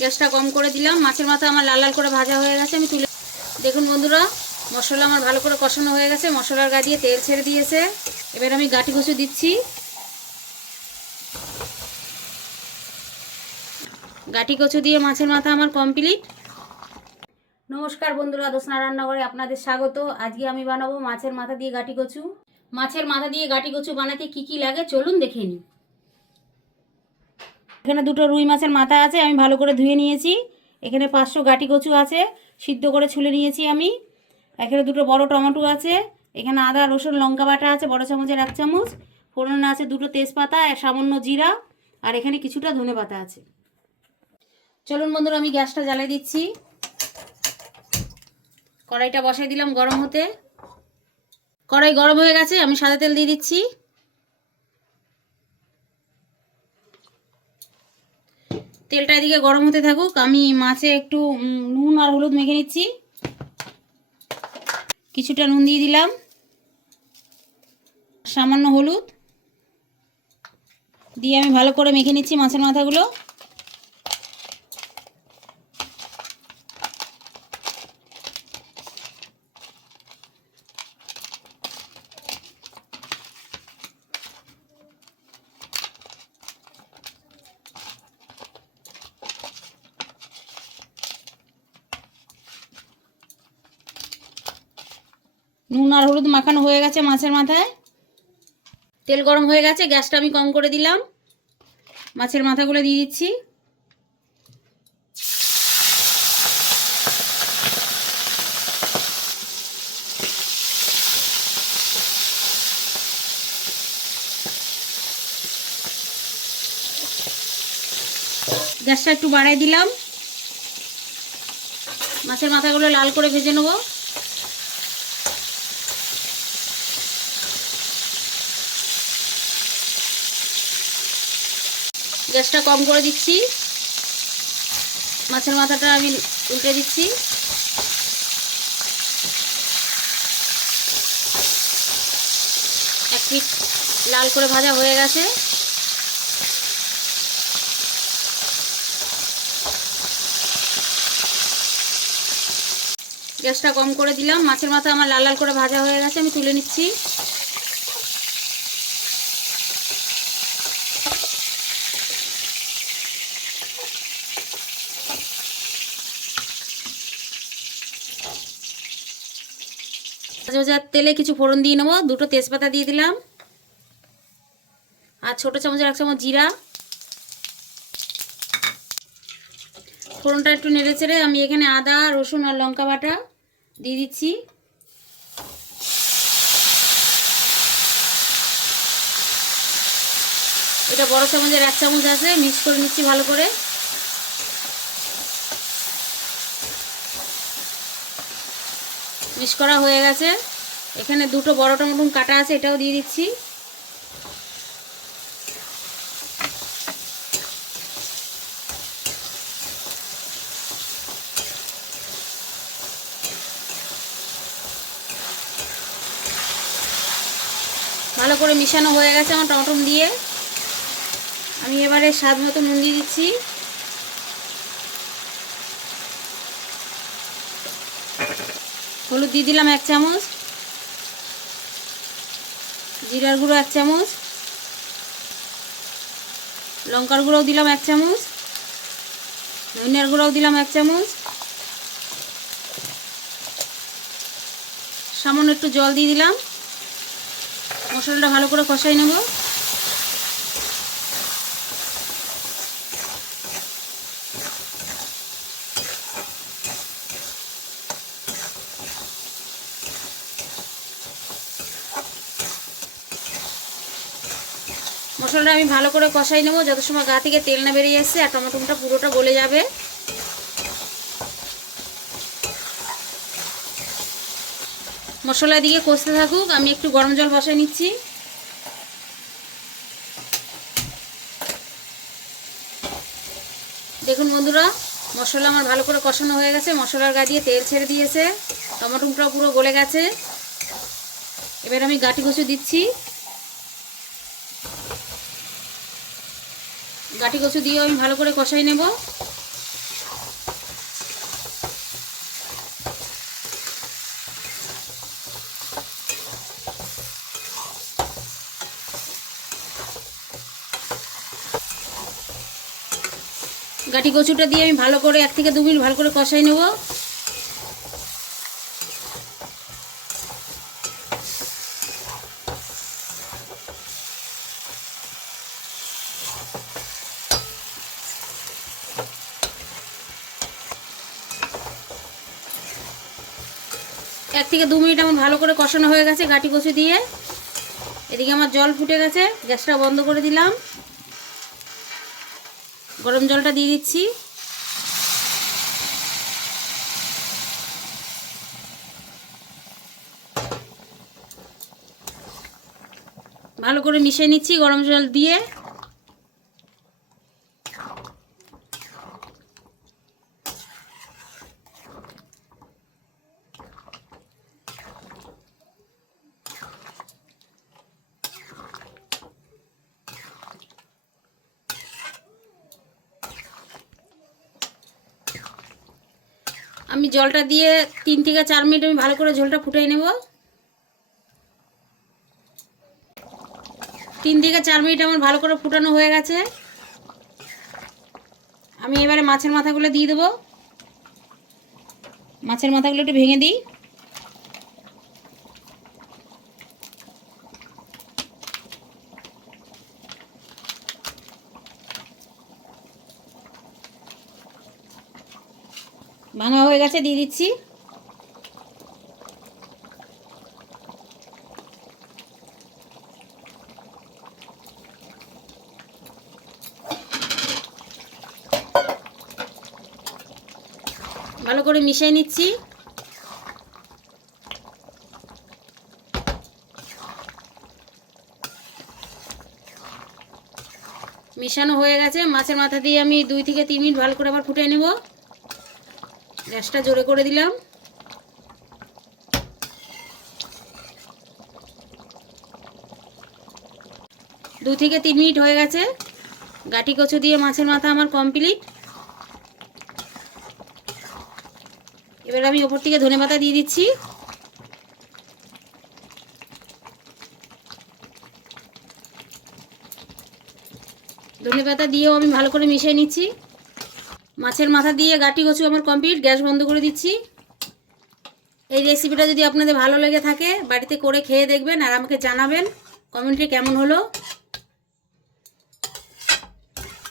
গ্যাসটা কম করে দিলাম। মাছের মাথা আমার লাল লাল করে ভাজা হয়ে গেছে, আমি তুলে দেখুন বন্ধুরা মশলা আমার ভালো করে কষানো হয়ে গেছে, মশলার গা দিয়ে তেল ছেড়ে দিয়েছে। এবার আমি গাঁটি কচু দিচ্ছি। গাঁটি কচু দিয়ে মাছের মাথা আমার কমপ্লিট। নমস্কার বন্ধুরা, দোসনা রান্নাঘরে আপনাদের স্বাগত। আজকে আমি বানাবো মাছের মাথা দিয়ে গাঁটি কচু। মাছের মাথা দিয়ে গাঁটি কচু বানাতে কি কি লাগে চলুন দেখে নিই। এখানে দুটো রুই মাছের মাথা আছে, আমি ভালো করে ধুয়ে নিয়েছি। এখানে 500 গাঁটি কচু আছে, সিদ্ধ করে ছুলে নিয়েছি আমি। এখানে দুটো বড় টমেটো আছে। এখানে আদা রসুন লঙ্কা বাটা আছে বড় চামচের 1 চামচ। ফোড়নে আছে দুটো তেজপাতা আর সামান্য জিরা, আর এখানে কিছুটা ধনে পাতা আছে। চলুন বন্ধুরা আমি গ্যাসটা জ্বালিয়ে দিচ্ছি। কড়াইটা বসাই দিলাম গরম হতে। কড়াই গরম হয়ে গেছে, আমি সাদা তেল দিয়ে দিচ্ছি। তেলটা এদিকে গরম হতে থাকুক, আমি মাছে একটু নুন আর হলুদ মেখে নিচ্ছি। কিছুটা নুন দিয়ে দিলাম, সামান্য হলুদ দিয়ে আমি ভালো করে মেখে নিচ্ছি মাছের মাথাগুলো। নুন আর হলুদ মাখানো হয়ে গেছে মাছের মাথায়। তেল গরম হয়ে গেছে, গ্যাসটা আমি কম করে দিলাম। মাছের মাথাগুলো দিয়ে দিচ্ছি। গ্যাসটা একটু বাড়াই দিলাম। মাছের মাথাগুলো লাল করে ভেজে নেব। গ্যাসটা কম করে দিচ্ছি। মাছের মাথাটা আমি উল্টে দিচ্ছি। এক পিঠ লাল করে ভাজা হয়ে গেছে। গ্যাসটা কম করে দিলাম। মাছের মাথা আমার লাল লাল করে ভাজা হয়ে গেছে, আমি তুলে নিচ্ছি। ভাজার তেলে কিছু ফোড়ন দিয়ে নেবো। দুটো তেজপাতা দিয়ে দিলাম, আর ছোট চামচের 1 চামচ জিরা। ফোড়নটা একটু নেড়ে চেড়ে আমি এখানে আদা রসুন আর লঙ্কা বাটা দিয়ে দিচ্ছি। এটা বড় চামচের 1 চামচ আছে, মিক্স করে নিচ্ছি ভালো করে। মিক্স করা হয়ে গেছে। এখানে দুটো বড় টমেটো কাটা আছে, এটাও দিয়ে দিচ্ছি। ভালো করে মিশানো হয়ে গেছে আমার টমেটো দিয়ে। আমি এবারে স্বাদ মতো নুন দিয়ে দিচ্ছি। হলুদ দিয়ে দিলাম 1 চামচ, জিরার গুঁড়ো 1 চামচ, লঙ্কার গুঁড়োও দিলাম 1 চামচ, ধনিয়ার গুঁড়োও দিলাম 1 চামচ। সামান্য একটু জল দিয়ে দিলাম। মশলাটা ভালো করে কষাই নেব। মশলাটা আমি ভালো করে কষাই নেব যত সময় গা থেকে তেল না বেরিয়ে আসছে আর টমেটোটা পুরোটা গলে যাবে। মশলা দিয়ে কষতে থাকুক, আমি একটু গরম জল বসাই নিচ্ছি। দেখুন বন্ধুরা মশলা আমার ভালো করে কষানো হয়ে গেছে, মশলার গা দিয়ে তেল ছেড়ে দিয়েছে, টমেটোটা পুরো গলে গেছে। এবার আমি গাঁটি কচু দিচ্ছি। গাঁটি কচু দিয়ে আমি ভালো করে কষাই নেব। গাটি কচুটা দিয়ে আমি ভালো করে 1 থেকে 2 মিনিট ভালো করে কষাই নেব। এক থেকে 2 মিনিট আমার ভালো করে কষানো হয়ে গেছে গাটি কচু দিয়ে। এদিকে আমার জল ফুটে গেছে, গ্যাসটা বন্ধ করে দিলাম। গরম জলটা দিয়ে দিচ্ছি। ভালো করে মিশিয়ে নিচ্ছি গরম জল দিয়ে। আমি জলটা দিয়ে 3 থেকে 4 মিনিট আমি ভালো করে ঝোলটা ফুটিয়ে নেব। 3 থেকে 4 মিনিট আমার ভালো করে ফুটানো হয়ে গেছে। আমি এবারে মাছের মাথাগুলো দিয়ে দেবো। মাছের মাথাগুলো একটু ভেঙে দিই। ভাঙা হয়ে গেছে, দিয়ে দিচ্ছি। ভালো করে মিশিয়ে নিচ্ছি। মিশানো হয়ে গেছে। মাছের মাথা দিয়ে আমি 2 থেকে 3 মিনিট ভালো করে আবার ফুটিয়ে নেব। গ্যাসটা জোরে করে দিলাম। দু থেকে 3 মিনিট হয়ে গেছে। গাটি কচু দিয়ে মাছের মাথা আমার কমপ্লিট। এবার আমি ওপর থেকে ধনেপাতা দিয়ে দিচ্ছি। ধনেপাতা দিয়েও আমি ভালো করে মিশিয়ে নিচ্ছি। মাছের মাথা দিয়ে গাটি কচু আমার কমপ্লিট। গ্যাস বন্ধ করে দিচ্ছি। এই রেসিপিটা যদি আপনাদের ভালো লেগে থাকে বাড়িতে করে খেয়ে দেখবেন আর আমাকে জানাবেন কমেন্টে কেমন হলো।